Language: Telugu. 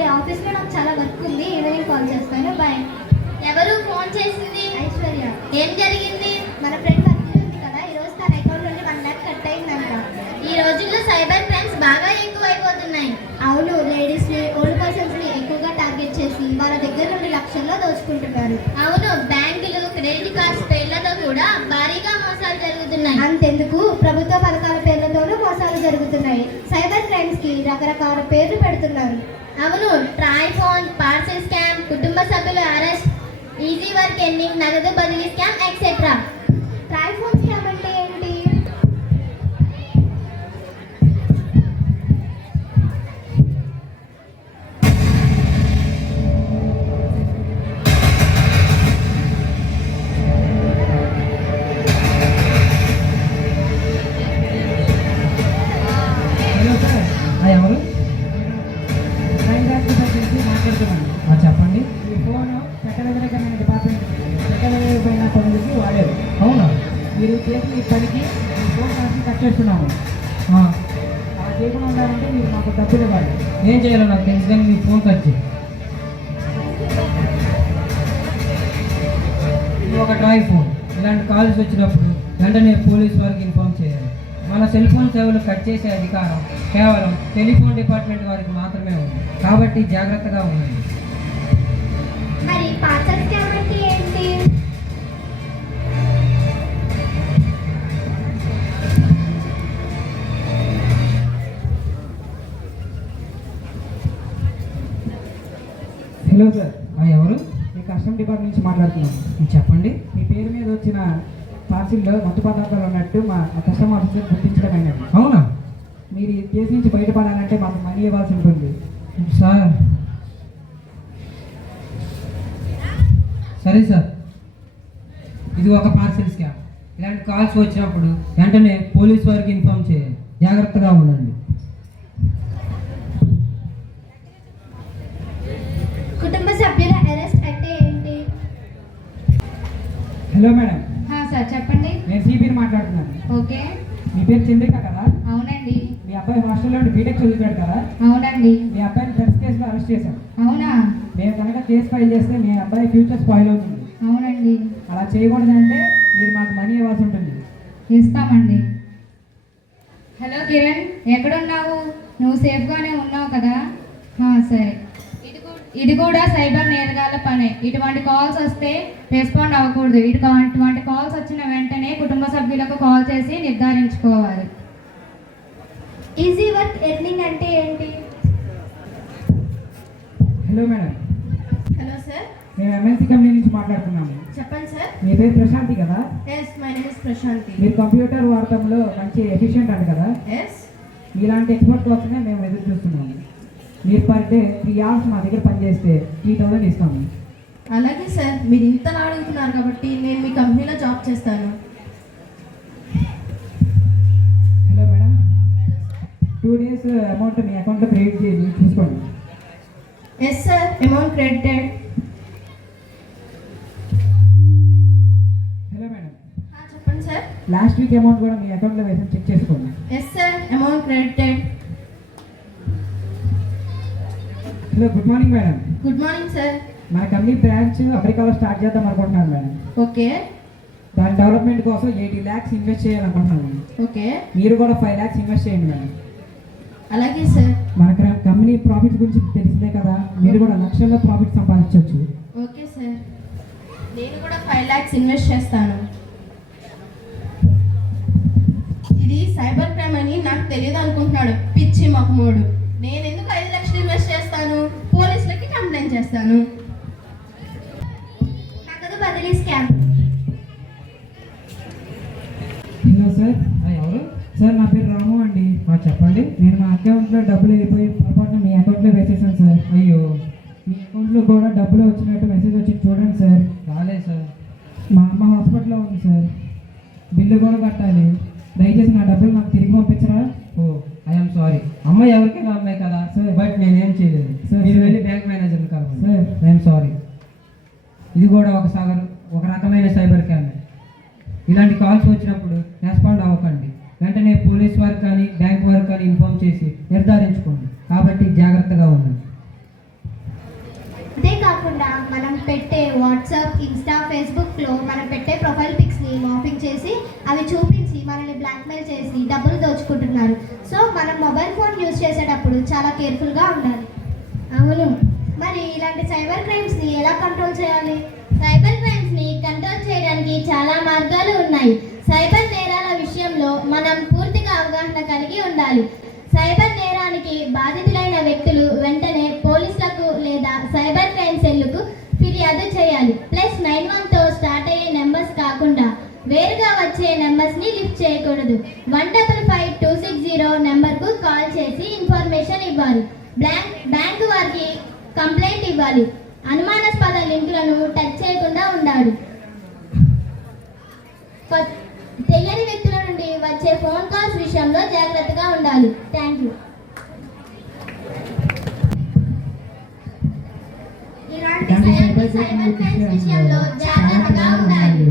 సర్లే, ఆఫీస్లో నాకు చాలా వర్క్ ఉంది, ఈవినింగ్ కాల్ చేస్తాను. బాయ్. ఎవరు ఫోన్ చేసింది? ఐశ్వర్య. ఏం జరిగింది? మన ఫ్రెండ్ వర్క్ ఉంది కదా, ఈరోజు తన అకౌంట్ నుండి 1 lakh కట్ అయిందంట. ఈ రోజుల్లో సైబర్ క్రైమ్స్ బాగా ఎక్కువైపోతున్నాయి. అవును, లేడీస్ని, ఓల్డ్ పర్సన్స్ని ఎక్కువగా టార్గెట్ చేసి వాళ్ళ దగ్గర నుండి లక్షల్లో దోచుకుంటున్నారు. అవును, బ్యాంకులు, క్రెడిట్ కార్డ్స్ పేర్లతో కూడా భారీగా మోసాలు జరుగుతున్నాయి. అంతెందుకు, ప్రభుత్వ పథకాల పేర్లతోనూ మోసాలు జరుగుతున్నాయి. సైబర్ క్రైమ్స్ కి రకరకాల పేర్లు పెడుతున్నారు. అవును, ట్రాయ్ ఫోన్, పార్సెల్ స్కామ్, కుటుంబ సభ్యుల అరెస్ట్, ఈజీ వర్క్ ఎండింగ్, నగదు బదిలీ scam etcetera. TRAI phone scam అంటే ఏంటి? ఎవరు? మాట్లాడుతున్నాను. చెప్పండి. ఈ ఫోన్ సెక్రటరీ డిపార్ట్మెంట్ సెక్రటరీ పైన పనులకి వాడారు. అవునా? మీరు చేసిన ఈ పనికి ఈ ఫోన్ కాల్సి కట్ చేస్తున్నాము. అలా చేయకుండా ఉండాలంటే మీరు మాకు డబ్బులు ఇవ్వాలి. ఏం చేయాలో నాకు తెలుసు, కానీ మీ ఫోన్ కట్ చేయి. ఇది ఒక డ్రాయ్ ఫోన్. ఇలాంటి కాల్స్ వచ్చినప్పుడు వెంటనే పోలీస్ వారికి ఇన్ఫార్మ్ చేయాలి. మన సెల్ ఫోన్ సేవలు కట్ చేసే అధికారం కేవలం టెలిఫోన్ డిపార్ట్మెంట్ వారికి మాత్రమే ఉంది. కాబట్టి జాగ్రత్తగా ఉండండి. మరి పార్సల్ స్కామ్ అంటే ఏంటి? Hello sir. ఎవరు? మీ కస్టమర్ డిపార్ట్మెంట్ నుంచి మాట్లాడుతున్నాను. చెప్పండి. మీ పేరు మీద వచ్చిన పార్సిల్లో మత్తు పదార్థాలు ఉన్నట్టు మా కస్టమర్ ఆఫీసర్ గుర్తించడం అయినది. అవునా? మీరు ఈ కేసు నుంచి బయటపడాలంటే మాకు మనీ ఇవ్వాల్సి ఉంటుంది. సార్, సరే సార్. ఇది ఒక పార్సిల్ స్కామ్. ఇలాంటి కాల్స్ వచ్చినప్పుడు వెంటనే పోలీస్ వారికి ఇన్ఫార్మ్ చేయాలి. జాగ్రత్తగా ఉండండి. కుటుంబ సభ్యుల అరెస్ట్ అంటే ఏంటి? Hello madam. సార్ చెప్పండి. నేను సిపిని మాట్లాడుతున్నాను. ఓకే. మీ పేరు చంద్రిక కదా? అవునండి. మీ అబ్బాయి హాస్టల్లో బీటెక్ చదువుతాడు కదా? అవునండి. మీ అబ్బాయిని డ్రగ్స్ కేసులో అరెస్ట్ చేశాం. అవునా? మేము కనుక కేసు ఫైల్ చేస్తే మీ అబ్బాయి ఫ్యూచర్ స్పాయిల్ అవుతుంది. అవునండి. అలా చేయకూడదంటే మీరు మాకు మనీ ఇవ్వాల్సి ఉంటుంది. ఇస్తామండి. హలో కిరణ్, ఎక్కడున్నావు? నువ్వు సేఫ్గానే ఉన్నావు కదా? సరే. ఇది కూడా సైబర్ నేరగాళ్ళ పనే. ఇటువంటి కాల్స్ వస్తే రెస్పాండ్ అవ్వకూడదు. ఇటువంటి కాల్స్ వచ్చిన వెంటనే కుటుంబ సభ్యులకు కాల్ చేసి నిర్ధారించుకోవాలి. ఈజీ వర్క్ ఎర్నింగ్ అంటే ఏంటి? Hello madam. Hello sir. మేము ఎంఎన్సీ కంపెనీ నుంచి మాట్లాడుతున్నాము. చెప్పండి సార్. మీ పేరు ప్రశాంతి కదా? Yes, my name is Prashanthi. మీరు కంప్యూటర్ వాడటంలో మంచి ఎఫిషియెంట్ అంట కదా? ఎస్. మీలాంటి ఎక్స్పర్ట్ కోసమే మేము ఎదురు చూస్తున్నాము. మీరు పర్ డే 3 hours మా దగ్గర పనిచేస్తే 3000 ఇస్తాము. అలాగే సార్, మీరు ఇంతలా అడుగుతున్నారు కాబట్టి నేను మీ కంపెనీలో జాబ్ చేస్తాను. Hello madam. 2 days అమౌంట్ మీ అకౌంట్లో క్రెడిట్ చేసి చూసుకోండి. Yes sir, amount credited. Hello madam. చెప్పండి సార్. లాస్ట్ వీక్ అమౌంట్ కూడా మీ అకౌంట్లో వేసి చెక్ చేసుకోండి. Yes sir, amount credited. Hello, good morning madam. Good morning sir. మన కంపెనీ బ్రాంచ్ అమెరికాలో స్టార్ట్ చేద్దాం అనుకుంటున్నాను మేడం. ఓకే. దాని డెవలప్మెంట్ కోసం 80 lakhs ఇన్వెస్ట్ చేయాలనుకుంటున్నాను. ఓకే. మీరు కూడా 5 lakhs ఇన్వెస్ట్ చేయండి మేడం. అలాగే సార్. మన కంపెనీ ప్రాఫిట్ గురించి తెలిసిందే కదా, మీరు కూడా లక్షల్లో ప్రాఫిట్ సంపాదించవచ్చు. ఓకే సార్, నేను కూడా 5 lakhs ఇన్వెస్ట్ చేస్తాను. ఇది సైబర్ క్రైమ్ అని నాకు తెలియదు అనుకుంటున్నాడు పిచ్చి మహమూడు. నేను ఎందుకు 5 లక్షలు ఇన్వెస్ట్ చేస్తాను? పోలీసులకి కంప్లైంట్ చేస్తాను. నగదు బదిలీ స్కామ్. Hello sir. ఎవరు? సార్, నా పేరు రాము అండి. చెప్పండి. నేను మా అకౌంట్లో డబ్బులు అయిపోయి పొరపాటున మీ అకౌంట్లో వేసేసాను సార్. అయ్యో, మీ అకౌంట్లో కూడా డబ్బులు వచ్చినట్టు మెసేజ్ వచ్చి చూడండి సార్. రాలేదు సార్. మా అమ్మ హాస్పిటల్లో ఉంది సార్. బిల్లు కూడా కట్టాలి. దయచేసి నా డబ్బులు నాకు తిరిగి పంపించరా? ఓ, ఐఎమ్ సారీ. అమ్మ ఎవరికైనా అమ్మాయి కదా సార్, బట్ నేనేం చేయలేదు సార్. మీరు వెళ్ళి బ్యాంక్ మేనేజర్ని కలవండి సార్. I'm sorry. ఇది కూడా ఒక రకమైన సైబర్ క్రైమ్. ఇలాంటి కాల్స్ వచ్చినప్పుడు రెస్పాండ్ అవ్వకండి. వెంటనే పోలీస్ వారికి కానీ బ్యాంక్ వారికి కానీ ఇన్ఫార్మ్ చేసి నిర్ధారించుకోండి. కాబట్టి జాగ్రత్తగా ఉండండి. అంతేకాకుండా మనం పెట్టే వాట్సాప్, ఇన్స్టా, ఫేస్బుక్లో మనం పెట్టే ప్రొఫైల్ పిక్స్ని మాఫింగ్ చేసి అవి చూపించి మనల్ని బ్లాక్మెయిల్ చేసి డబ్బులు దోచుకుంటున్నారు. సో మనం మొబైల్ ఫోన్ యూజ్ చేసేటప్పుడు చాలా కేర్ఫుల్గా ఉండాలి. అవును, మరి ఇలాంటి సైబర్ క్రైమ్స్ని ఎలా కంట్రోల్ చేయాలి? సైబర్ క్రైమ్స్ని కంట్రోల్ చేయడానికి చాలా మార్గాలు ఉన్నాయి. సైబర్ నేరాల విషయంలో మనం పూర్తిగా అవగాహన కలిగి ఉండాలి. సైబర్ నేరానికి బాధితులైన వ్యక్తులు వెంటనే పోలీసులకు లేదా సైబర్ క్రైమ్ సెల్లుకు ఫిర్యాదు చేయాలి. +91తో స్టార్ట్ అయ్యే నెంబర్స్ కాకుండా వేరుగా వచ్చే నెంబర్స్ని లిఫ్ట్ చేయకూడదు. 155260 నెంబర్కు కాల్ చేసి ఇన్ఫర్మేషన్ ఇవ్వాలి. బ్యాంకు వారికి కంప్లైంట్ ఇవ్వాలి. అనుమానాస్పద లింకులను టచ్ చేయకుండా ఉండాలి. తెలియని వ్యక్తుల నుండి వచ్చే ఫోన్ కాల్స్ విషయంలో జాగ్రత్తగా ఉండాలి. Thank you. ఇలాంటి సైబర్ క్రైమ్స్ విషయంలో జాగ్రత్తగా ఉండాలి.